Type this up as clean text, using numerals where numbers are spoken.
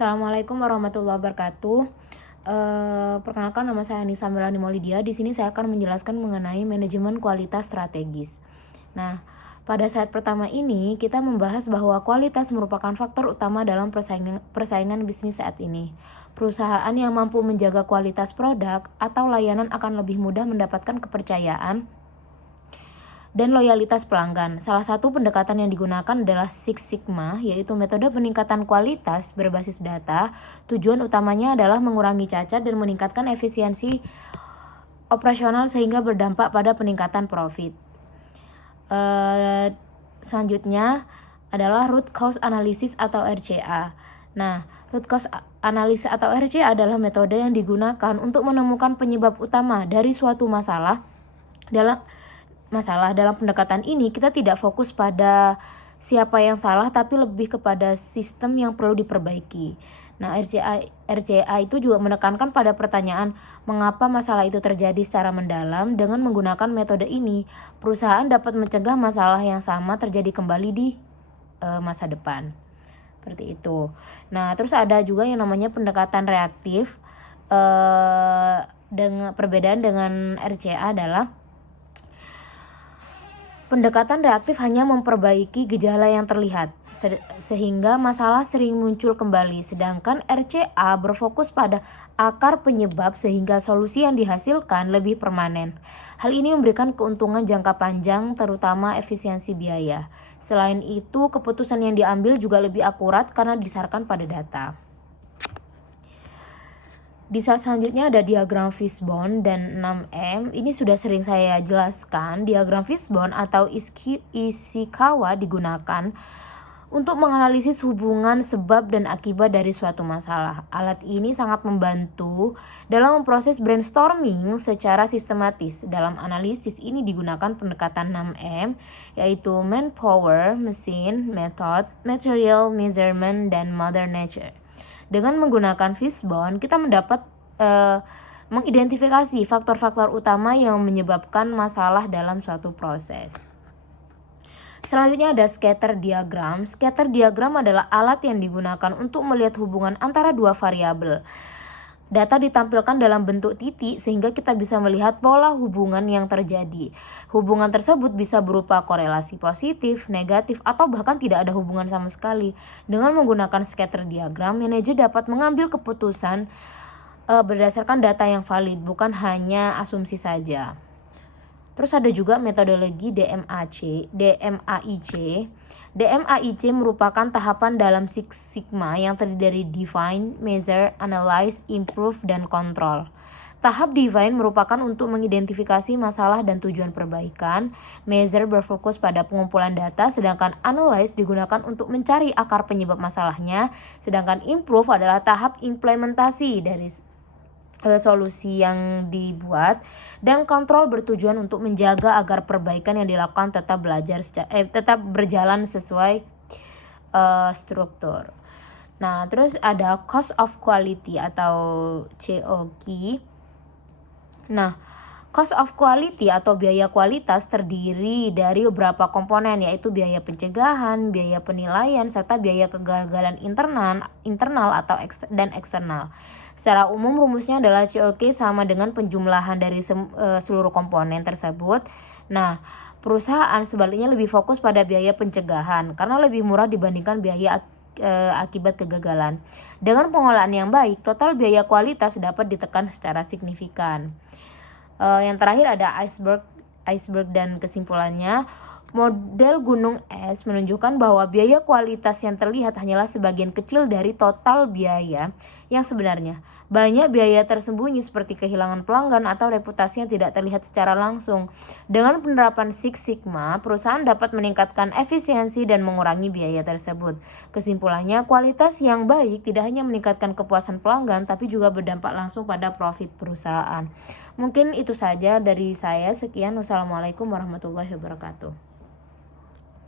Assalamualaikum warahmatullahi wabarakatuh. Perkenalkan, nama saya Anissa Melani Maulidia. Di sini saya akan menjelaskan mengenai manajemen kualitas strategis. Nah, pada saat pertama ini kita membahas bahwa kualitas merupakan faktor utama dalam persaingan bisnis saat ini. Perusahaan yang mampu menjaga kualitas produk atau layanan akan lebih mudah mendapatkan kepercayaan dan loyalitas pelanggan. Salah satu pendekatan yang digunakan adalah Six Sigma, yaitu metode peningkatan kualitas berbasis data. Tujuan utamanya adalah mengurangi cacat dan meningkatkan efisiensi operasional sehingga berdampak pada peningkatan profit. Selanjutnya adalah root cause analysis atau RCA. Nah, root cause analysis atau RCA adalah metode yang digunakan untuk menemukan penyebab utama dari suatu masalah. Dalam pendekatan ini kita tidak fokus pada siapa yang salah, tapi lebih kepada sistem yang perlu diperbaiki. Nah, RCA itu juga menekankan pada pertanyaan mengapa masalah itu terjadi secara mendalam. Dengan menggunakan metode ini, perusahaan dapat mencegah masalah yang sama terjadi kembali di masa depan. Seperti itu. Nah, terus ada juga yang namanya pendekatan reaktif. Dengan perbedaan dengan RCA adalah pendekatan reaktif hanya memperbaiki gejala yang terlihat, sehingga masalah sering muncul kembali. Sedangkan RCA berfokus pada akar penyebab sehingga solusi yang dihasilkan lebih permanen. Hal ini memberikan keuntungan jangka panjang, terutama efisiensi biaya. Selain itu, keputusan yang diambil juga lebih akurat karena didasarkan pada data. Di slide selanjutnya ada diagram Fishbone dan 6M. Ini sudah sering saya jelaskan. Diagram Fishbone atau Ishikawa digunakan untuk menganalisis hubungan sebab dan akibat dari suatu masalah. Alat ini sangat membantu dalam memproses brainstorming secara sistematis. Dalam analisis ini digunakan pendekatan 6M, yaitu manpower, machine, method, material, measurement, dan mother nature. Dengan menggunakan Fishbone, kita mendapat mengidentifikasi faktor-faktor utama yang menyebabkan masalah dalam suatu proses. Selanjutnya ada scatter diagram. Scatter diagram adalah alat yang digunakan untuk melihat hubungan antara dua variabel. Data ditampilkan dalam bentuk titik sehingga kita bisa melihat pola hubungan yang terjadi. Hubungan tersebut bisa berupa korelasi positif, negatif, atau bahkan tidak ada hubungan sama sekali. Dengan menggunakan scatter diagram, manajer dapat mengambil keputusan berdasarkan data yang valid, bukan hanya asumsi saja. Terus ada juga metodologi DMAIC. DMAIC merupakan tahapan dalam Six Sigma yang terdiri dari define, measure, analyze, improve, dan control. Tahap define merupakan untuk mengidentifikasi masalah dan tujuan perbaikan. Measure berfokus pada pengumpulan data, sedangkan analyze digunakan untuk mencari akar penyebab masalahnya. Sedangkan improve adalah tahap implementasi dari solusi yang dibuat, dan kontrol bertujuan untuk menjaga agar perbaikan yang dilakukan tetap berjalan sesuai struktur. Nah, terus ada cost of quality atau COQ. Nah, cost of quality atau biaya kualitas terdiri dari beberapa komponen, yaitu biaya pencegahan, biaya penilaian, serta biaya kegagalan internal atau dan eksternal. Secara umum rumusnya adalah COQ sama dengan penjumlahan dari seluruh komponen tersebut. Nah, perusahaan sebaliknya lebih fokus pada biaya pencegahan karena lebih murah dibandingkan biaya akibat kegagalan. Dengan pengolahan yang baik, total biaya kualitas dapat ditekan secara signifikan. Yang terakhir ada iceberg dan kesimpulannya. Model gunung es menunjukkan bahwa biaya kualitas yang terlihat hanyalah sebagian kecil dari total biaya yang sebenarnya. Banyak biaya tersembunyi seperti kehilangan pelanggan atau reputasi yang tidak terlihat secara langsung. Dengan penerapan Six Sigma, perusahaan dapat meningkatkan efisiensi dan mengurangi biaya tersebut. Kesimpulannya, kualitas yang baik tidak hanya meningkatkan kepuasan pelanggan, tapi juga berdampak langsung pada profit perusahaan. Mungkin itu saja dari saya. Sekian. Wassalamualaikum warahmatullahi wabarakatuh.